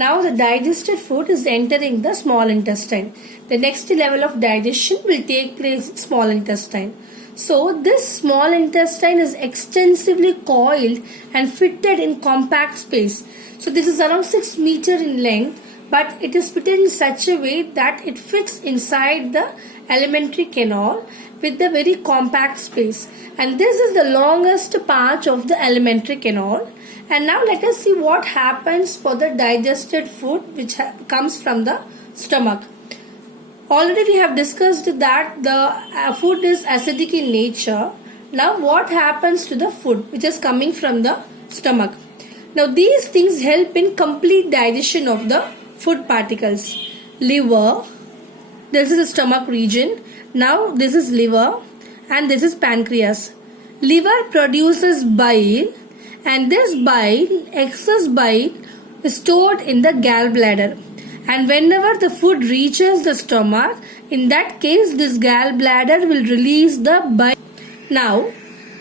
Now the digested food is entering the small intestine. The next level of digestion will take place in small intestine. So this small intestine is extensively coiled and fitted in compact space. So this is around 6 meters in length, but it is fitted in such a way that it fits inside the alimentary canal with a very compact space. And this is the longest part of the alimentary canal. And now let us see what happens for the digested food which comes from the stomach. Already we have discussed that the food is acidic in nature. Now what happens to the food which is coming from the stomach? Now these things help in complete digestion of the food particles. Liver, this is the stomach region. Now this is liver and this is pancreas. Liver produces bile, and this bile, excess bile, is stored in the gallbladder. And whenever the food reaches the stomach, in that case this gallbladder will release the bile. Now,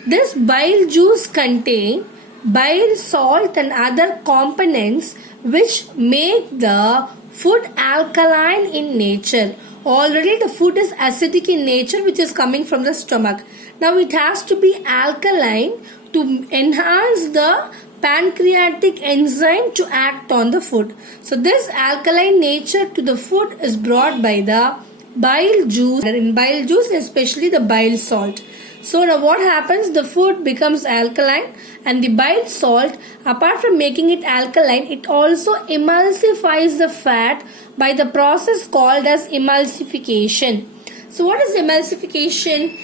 this bile juice contains bile salt and other components which make the food alkaline in nature. Already the food is acidic in nature, which is coming from the stomach. Now it has to be alkaline to enhance the pancreatic enzyme to act on the food. So this alkaline nature to the food is brought by the bile juice. In bile juice, especially the bile salt. So now what happens? The food becomes alkaline, and the bile salt, apart from making it alkaline, it also emulsifies the fat by the process called as emulsification. So what is emulsification?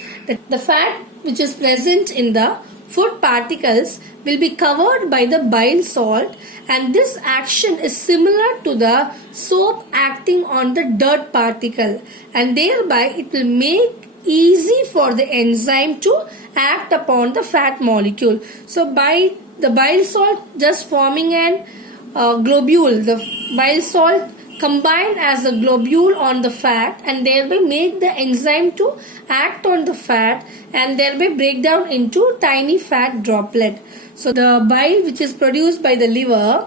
The fat which is present in the food particles will be covered by the bile salt, and this action is similar to the soap acting on the dirt particle, and thereby it will make easy for the enzyme to act upon the fat molecule. So by the bile salt just forming an globule, the bile salt combine as a globule on the fat and thereby make the enzyme to act on the fat and thereby break down into tiny fat droplet. So the bile which is produced by the liver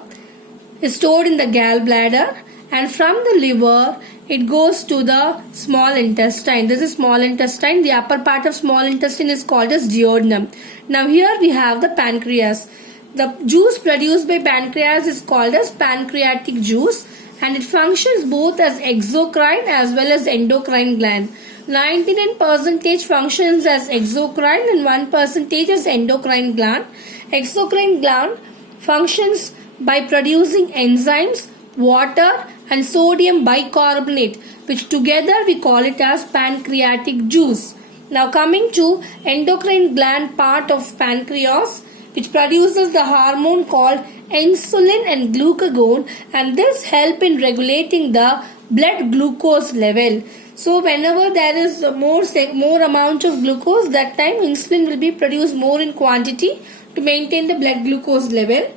is stored in the gallbladder, and from the liver it goes to the small intestine. This is small intestine. The upper part of small intestine is called as duodenum. Now here we have the pancreas. The juice produced by pancreas is called as pancreatic juice, and it functions both as exocrine as well as endocrine gland. 99% functions as exocrine and 1% as endocrine gland. Exocrine gland functions by producing enzymes, water and sodium bicarbonate, which together we call it as pancreatic juice. Now coming to endocrine gland part of pancreas, which produces the hormone called insulin and glucagon, and this help in regulating the blood glucose level. So whenever there is more amount of glucose, that time insulin will be produced more in quantity to maintain the blood glucose level,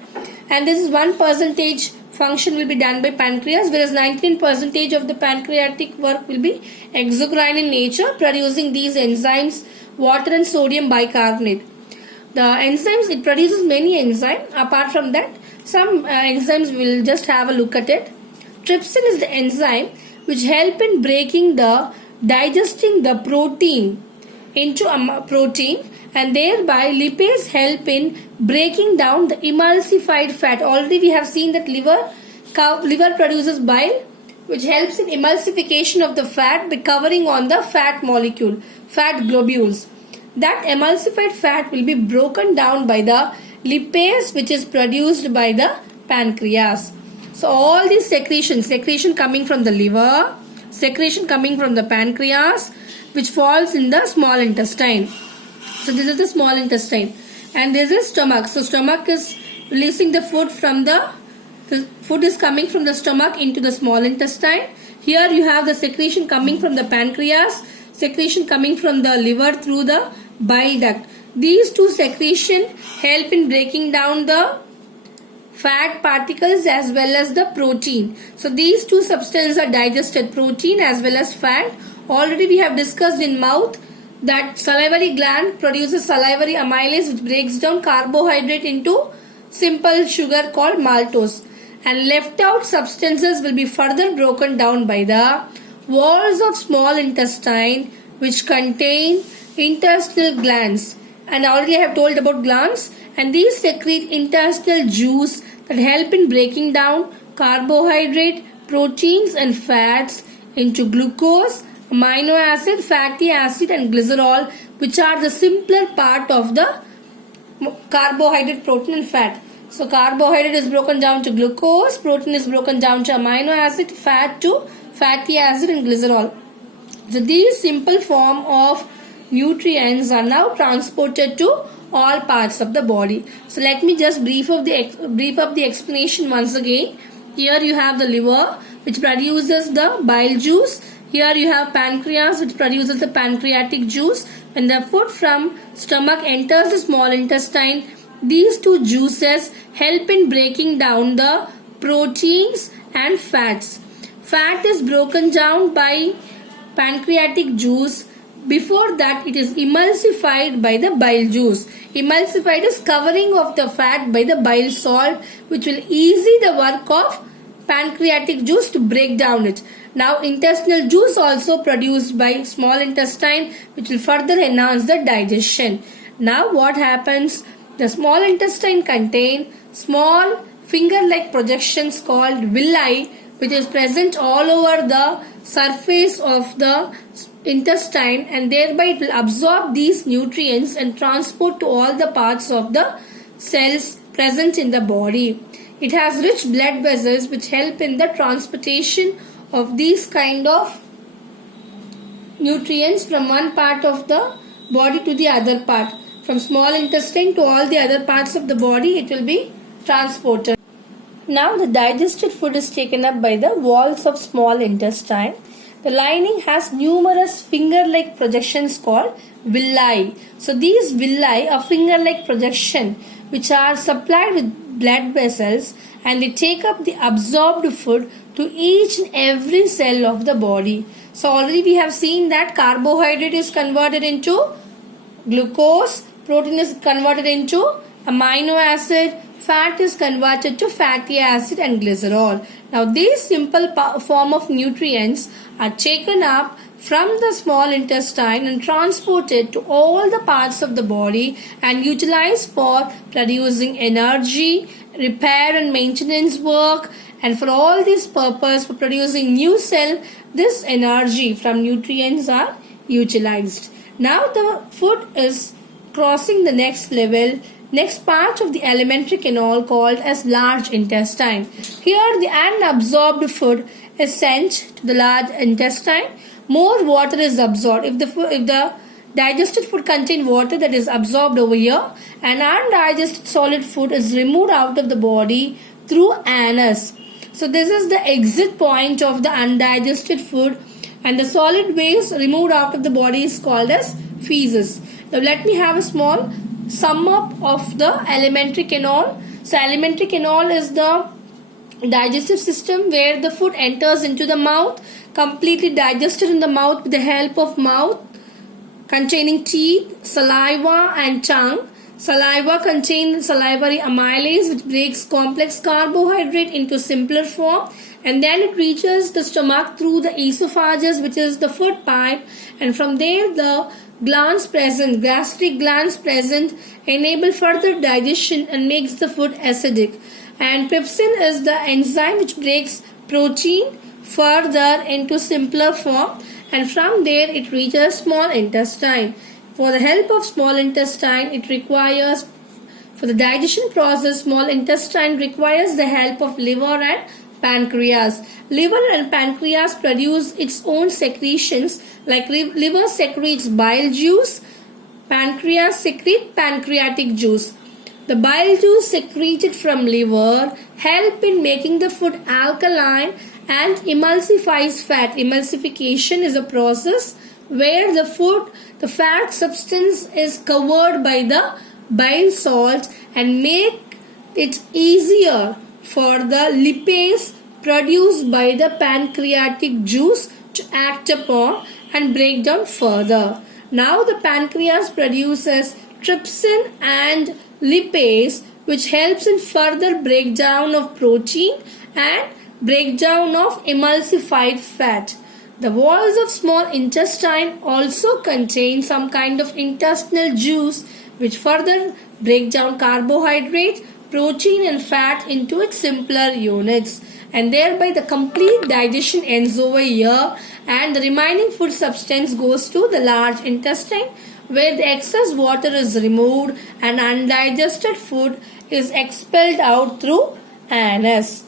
and this is 1% function will be done by pancreas, whereas 19% of the pancreatic work will be exocrine in nature, producing these enzymes, water and sodium bicarbonate. The enzymes, it produces many enzymes. Apart from that, some enzymes we will just have a look at it. Trypsin is the enzyme which help in digesting the protein into a protein, and thereby lipase help in breaking down the emulsified fat. Already we have seen that liver produces bile, which helps in emulsification of the fat by covering on the fat molecule, fat globules. That emulsified fat will be broken down by the lipase, which is produced by the pancreas. So all these secretion coming from the liver, secretion coming from the pancreas, which falls in the small intestine. So this is the small intestine, and this is stomach. So stomach is releasing the food from the food is coming from the stomach into the small intestine. Here you have the secretion coming from the pancreas, secretion coming from the liver through the bile duct. These two secretion help in breaking down the fat particles as well as the protein. So these two substances are digested, protein as well as fat. Already we have discussed in mouth that salivary gland produces salivary amylase, which breaks down carbohydrate into simple sugar called maltose. and left out substances will be further broken down by the walls of small intestine, which contain intestinal glands. And already I have told about glands, and these secrete intestinal juice that help in breaking down carbohydrate, proteins and fats into glucose, amino acid, fatty acid and glycerol, which are the simpler part of the carbohydrate, protein and fat. So carbohydrate is broken down to glucose, protein is broken down to amino acid, fat to fatty acid and glycerol. So these simple form of nutrients are now transported to all parts of the body. So let me just brief up the explanation once again. Here you have the liver, which produces the bile juice. Here you have pancreas, which produces the pancreatic juice. When the food from stomach enters the small intestine, these two juices help in breaking down the proteins and fats. Fat is broken down by pancreatic juice. Before that, it is emulsified by the bile juice. Emulsified is covering of the fat by the bile salt, which will ease the work of pancreatic juice to break down it. Now, intestinal juice also produced by small intestine, which will further enhance the digestion. Now, what happens? The small intestine contain small finger-like projections called villi, which is present all over the surface of the intestine, and thereby it will absorb these nutrients and transport to all the parts of the cells present in the body. It has rich blood vessels which help in the transportation of these kind of nutrients from one part of the body to the other part. From small intestine to all the other parts of the body, it will be transported. Now the digested food is taken up by the walls of small intestine. The lining has numerous finger-like projections called villi. So these villi are finger-like projection which are supplied with blood vessels, and they take up the absorbed food to each and every cell of the body. So already we have seen that carbohydrate is converted into glucose, protein is converted into amino acid, fat is converted to fatty acid and glycerol. Now these simple form of nutrients are taken up from the small intestine and transported to all the parts of the body and utilized for producing energy, repair and maintenance work, and for all this purpose for producing new cell, this energy from nutrients are utilized. Now the food is crossing the next level, next part of the alimentary canal called as large intestine. Here the unabsorbed food is sent to the large intestine. More water is absorbed. If the digested food contains water, that is absorbed over here, and undigested solid food is removed out of the body through anus. So this is the exit point of the undigested food, and the solid waste removed out of the body is called as feces. Now let me have a small sum up of the alimentary canal. So alimentary canal is the digestive system where the food enters into the mouth, completely digested in the mouth with the help of mouth containing teeth, saliva and tongue. Saliva contains salivary amylase, which breaks complex carbohydrate into simpler form, and then it reaches the stomach through the esophagus, which is the food pipe, and from there the glands present, gastric glands present, enable further digestion and makes the food acidic. And pepsin is the enzyme which breaks protein further into simpler form, and from there it reaches small intestine. For the help of small intestine, it requires, for the digestion process, small intestine requires the help of liver and pancreas. Liver and pancreas produce its own secretions, like liver secretes bile juice, pancreas secrete pancreatic juice. The bile juice secreted from liver help in making the food alkaline and emulsifies fat. Emulsification is a process where the fat substance is covered by the bile salt and make it easier for the lipase produced by the pancreatic juice to act upon and break down further. Now the pancreas produces trypsin and lipase, which helps in further breakdown of protein and breakdown of emulsified fat. The walls of small intestine also contain some kind of intestinal juice which further break down carbohydrate, protein and fat into its simpler units, and thereby the complete digestion ends over here and the remaining food substance goes to the large intestine where the excess water is removed and undigested food is expelled out through anus.